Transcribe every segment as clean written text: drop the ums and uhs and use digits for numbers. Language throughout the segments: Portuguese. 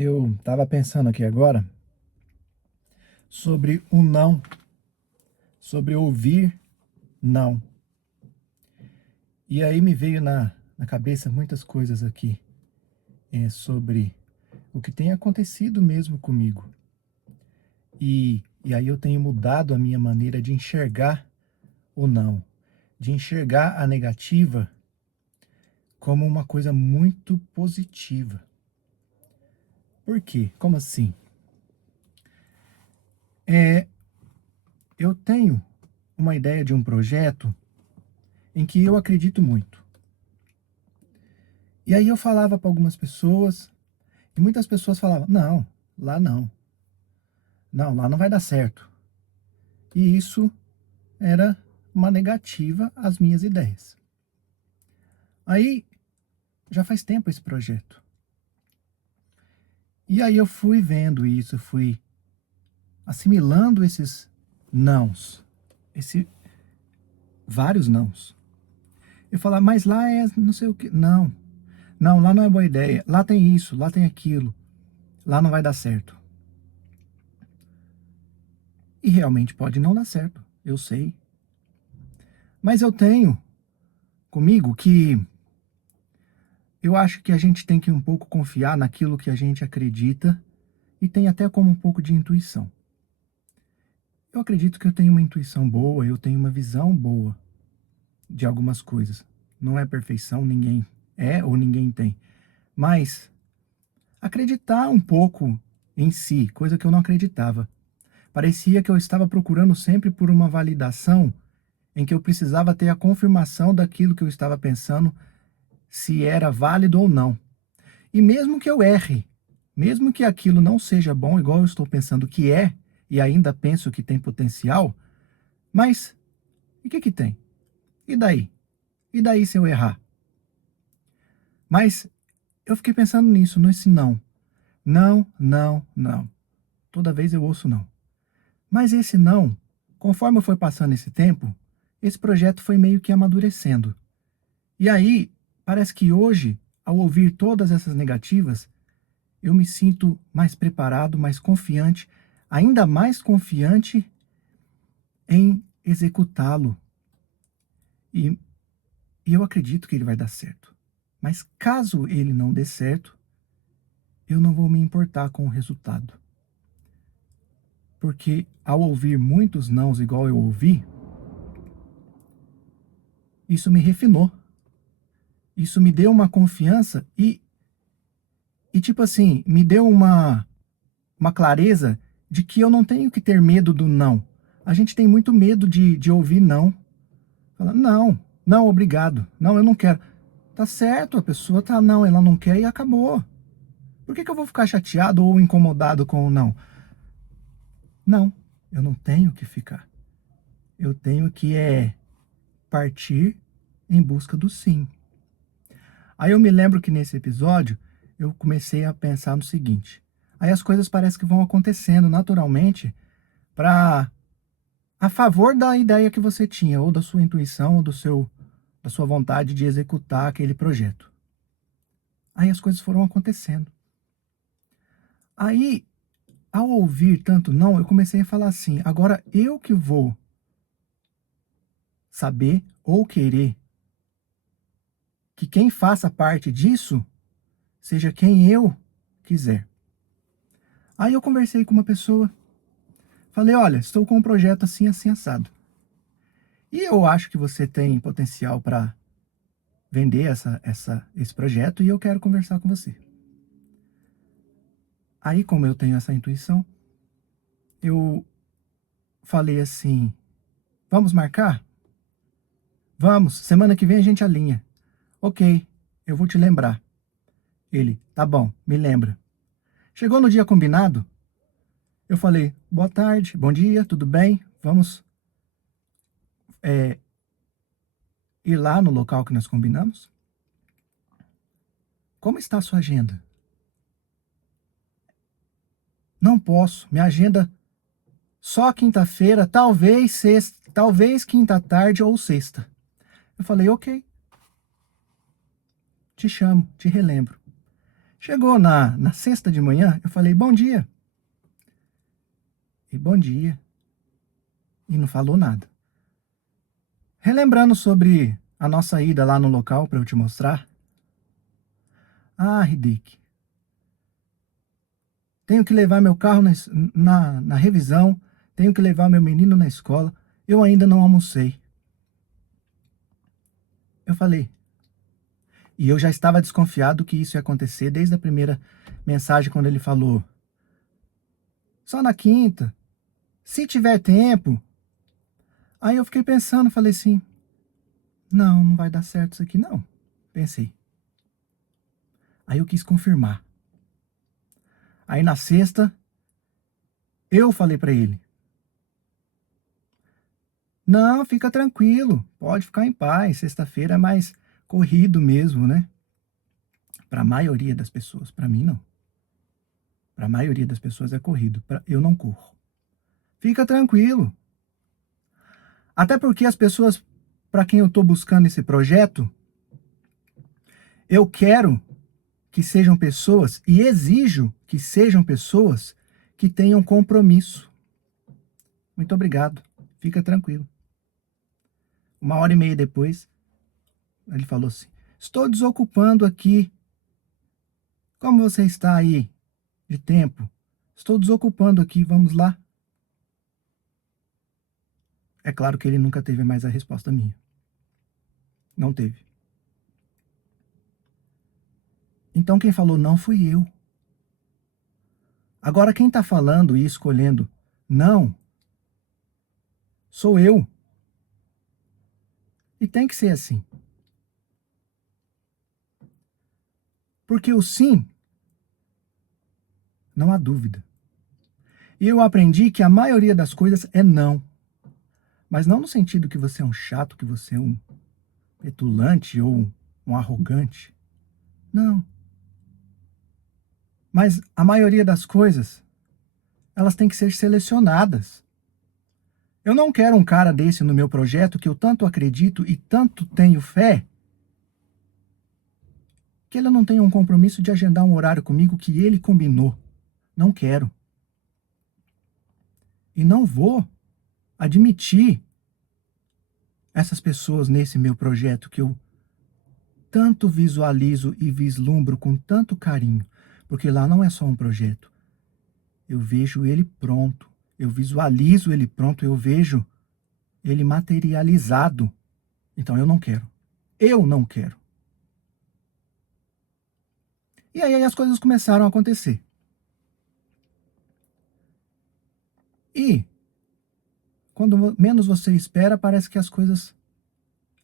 Eu estava pensando aqui agora sobre o não, sobre ouvir não. E aí me veio na cabeça muitas coisas aqui sobre o que tem acontecido mesmo comigo. E aí eu tenho mudado a minha maneira de enxergar o não, de enxergar a negativa como uma coisa muito positiva. Por quê? Como assim? Eu tenho uma ideia de um projeto em que eu acredito muito. E aí eu falava para algumas pessoas, e muitas pessoas falavam: não, lá não. Não, lá não vai dar certo. E isso era uma negativa às minhas ideias. Aí já faz tempo esse projeto. E aí eu fui vendo isso, fui assimilando esses nãos, esse vários nãos. Eu falava: mas lá é não sei o que. Não, não, lá não é boa ideia. Lá tem isso, lá tem aquilo. Lá não vai dar certo. E realmente pode não dar certo, eu sei. Mas eu tenho comigo que eu acho que a gente tem que um pouco confiar naquilo que a gente acredita e tem até como um pouco de intuição. Eu acredito que eu tenho uma intuição boa, eu tenho uma visão boa de algumas coisas. Não é perfeição, ninguém é ou ninguém tem. Mas acreditar um pouco em si, coisa que eu não acreditava. Parecia que eu estava procurando sempre por uma validação em que eu precisava ter a confirmação daquilo que eu estava pensando, se era válido ou não. E mesmo que eu erre, mesmo que aquilo não seja bom, igual eu estou pensando que é, e ainda penso que tem potencial, mas e o que que tem? E daí? E daí se eu errar? Mas eu fiquei pensando nisso, nesse não. Não, não, não. Toda vez eu ouço não. Mas esse não, conforme foi passando esse tempo, esse projeto foi meio que amadurecendo. E aí, parece que hoje, ao ouvir todas essas negativas, eu me sinto mais preparado, mais confiante, ainda mais confiante em executá-lo. E, e eu acredito que ele vai dar certo. Mas caso ele não dê certo, eu não vou me importar com o resultado. Porque ao ouvir muitos nãos igual eu ouvi, isso me refinou. Isso me deu uma confiança e tipo assim, me deu uma clareza de que eu não tenho que ter medo do não. A gente tem muito medo de ouvir não. Fala: não, não, obrigado. Não, eu não quero. Tá certo, a pessoa tá não, ela não quer e acabou. Por que que eu vou ficar chateado ou incomodado com o não? Não, eu não tenho que ficar. Eu tenho que partir em busca do sim. Aí eu me lembro que nesse episódio eu comecei a pensar no seguinte. Aí as coisas parecem que vão acontecendo naturalmente para a favor da ideia que você tinha, ou da sua intuição, ou da sua vontade de executar aquele projeto. Aí as coisas foram acontecendo. Aí, ao ouvir tanto não, eu comecei a falar assim: agora eu que vou saber ou querer que quem faça parte disso seja quem eu quiser. Aí eu conversei com uma pessoa, falei: olha, estou com um projeto assim, assim, assado. E eu acho que você tem potencial para vender esse projeto e eu quero conversar com você. Aí, como eu tenho essa intuição, eu falei assim: vamos marcar? Vamos, semana que vem a gente alinha. Ok, eu vou te lembrar. Ele: tá bom, me lembra. Chegou no dia combinado, eu falei: boa tarde, bom dia, tudo bem? Vamos ir lá no local que nós combinamos? Como está a sua agenda? Não posso, minha agenda só quinta-feira, talvez sexta, talvez quinta tarde ou sexta. Eu falei: ok, te chamo, te relembro. Chegou na sexta de manhã, eu falei, bom dia. E bom dia. E não falou nada. Relembrando sobre a nossa ida lá no local para eu te mostrar. Ah, Hidik, tenho que levar meu carro na revisão, tenho que levar meu menino na escola, eu ainda não almocei. Eu falei, e eu já estava desconfiado que isso ia acontecer desde a primeira mensagem, quando ele falou, só na quinta, se tiver tempo. Aí eu fiquei pensando, falei assim, não, não vai dar certo isso aqui não, pensei. Aí eu quis confirmar. Aí na sexta, eu falei para ele, não, fica tranquilo, pode ficar em paz, sexta-feira é mais corrido mesmo, né? Para a maioria das pessoas, para mim não. Para a maioria das pessoas é corrido, eu não corro. Fica tranquilo. Até porque as pessoas para quem eu estou buscando esse projeto, eu quero que sejam pessoas e exijo que sejam pessoas que tenham compromisso. Muito obrigado, fica tranquilo. 1h30 depois, ele falou assim, estou desocupando aqui. Como você está aí de tempo? Estou desocupando aqui, vamos lá. É claro que ele nunca teve mais a resposta minha. Não teve. Então quem falou não fui eu. Agora quem está falando e escolhendo não, sou eu. E tem que ser assim. Porque o sim, não há dúvida. E eu aprendi que a maioria das coisas é não. Mas não no sentido que você é um chato, que você é um petulante ou um arrogante. Não. Mas a maioria das coisas, elas têm que ser selecionadas. Eu não quero um cara desse no meu projeto que eu tanto acredito e tanto tenho fé, que ele não tenha um compromisso de agendar um horário comigo que ele combinou. Não quero. E não vou admitir essas pessoas nesse meu projeto que eu tanto visualizo e vislumbro com tanto carinho. Porque lá não é só um projeto. Eu vejo ele pronto. Eu visualizo ele pronto. Eu vejo ele materializado. Então eu não quero. Eu não quero. E aí as coisas começaram a acontecer. E quando menos você espera, parece que as coisas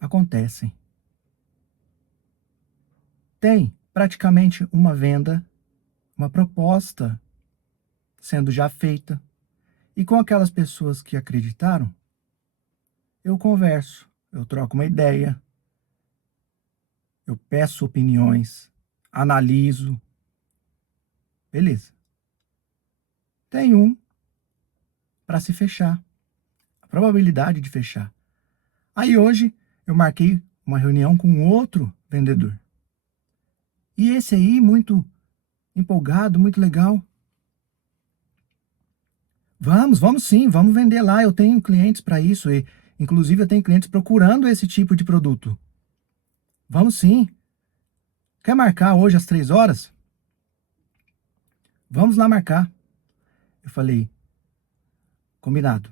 acontecem. Tem praticamente uma venda, uma proposta sendo já feita. E com aquelas pessoas que acreditaram, eu converso, eu troco uma ideia, eu peço opiniões, analiso. Beleza. Tem um para se fechar. A probabilidade de fechar. Aí hoje eu marquei uma reunião com outro vendedor. E esse aí, muito empolgado, muito legal. Vamos sim, vamos vender lá. Eu tenho clientes para isso. E, inclusive, eu tenho clientes procurando esse tipo de produto. Vamos sim. Quer marcar hoje às 3 horas? Vamos lá marcar. Eu falei, combinado.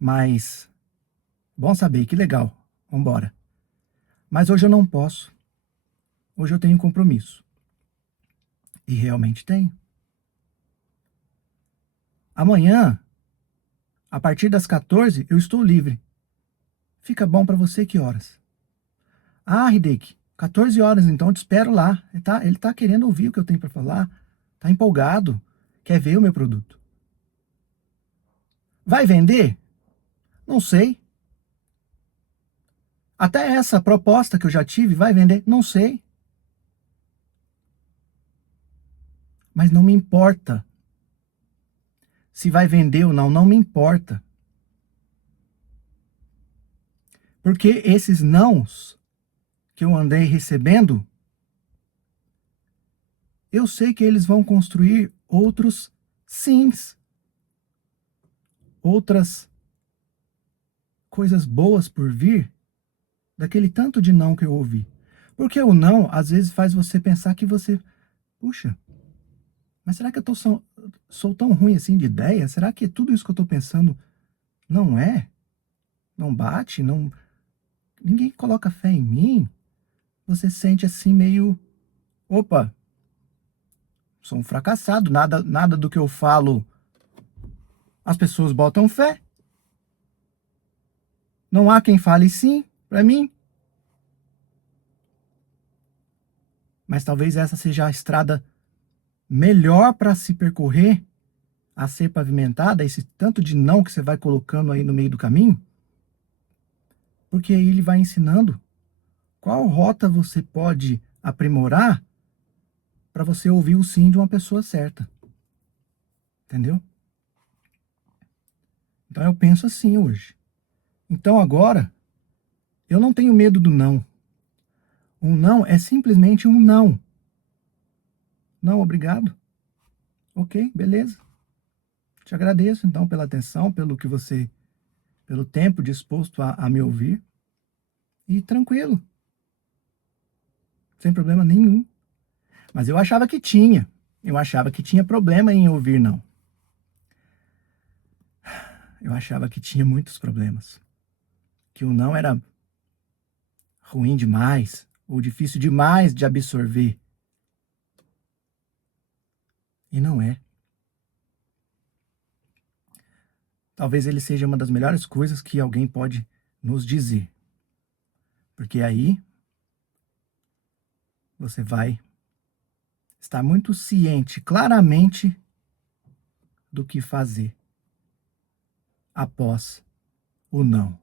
Mas, bom saber, que legal. Vamos embora. Mas hoje eu não posso. Hoje eu tenho compromisso. E realmente tenho. Amanhã, a partir das 14, eu estou livre. Fica bom para você que horas? Ah, Hideki, 14 horas, então eu te espero lá. Ele tá querendo ouvir o que eu tenho para falar. Tá empolgado. Quer ver o meu produto. Vai vender? Não sei. Até essa proposta que eu já tive, vai vender? Não sei. Mas não me importa. Se vai vender ou não, não me importa. Porque esses nãos que eu andei recebendo eu sei que eles vão construir outros sims, outras coisas boas por vir, daquele tanto de não que eu ouvi. Porque o não, às vezes, faz você pensar que você, puxa, mas será que eu sou tão ruim assim de ideia? Será que tudo isso que eu estou pensando não é? Não bate? Não, ninguém coloca fé em mim? Você sente assim meio, opa, sou um fracassado, nada do que eu falo as pessoas botam fé. Não há quem fale sim para mim. Mas talvez essa seja a estrada melhor para se percorrer, a ser pavimentada, esse tanto de não que você vai colocando aí no meio do caminho, porque aí ele vai ensinando qual rota você pode aprimorar para você ouvir o sim de uma pessoa certa. Entendeu? Então eu penso assim hoje. Então agora, eu não tenho medo do não. Um não é simplesmente um não. Não, obrigado. Ok, beleza. Te agradeço então pela atenção, pelo tempo disposto a me ouvir. E tranquilo, sem problema nenhum. Mas eu achava que tinha. Eu achava que tinha problema em ouvir não. Eu achava que tinha muitos problemas. Que o não era ruim demais ou difícil demais de absorver. E não é. Talvez ele seja uma das melhores coisas que alguém pode nos dizer. Porque aí você vai estar muito ciente, claramente, do que fazer após o não.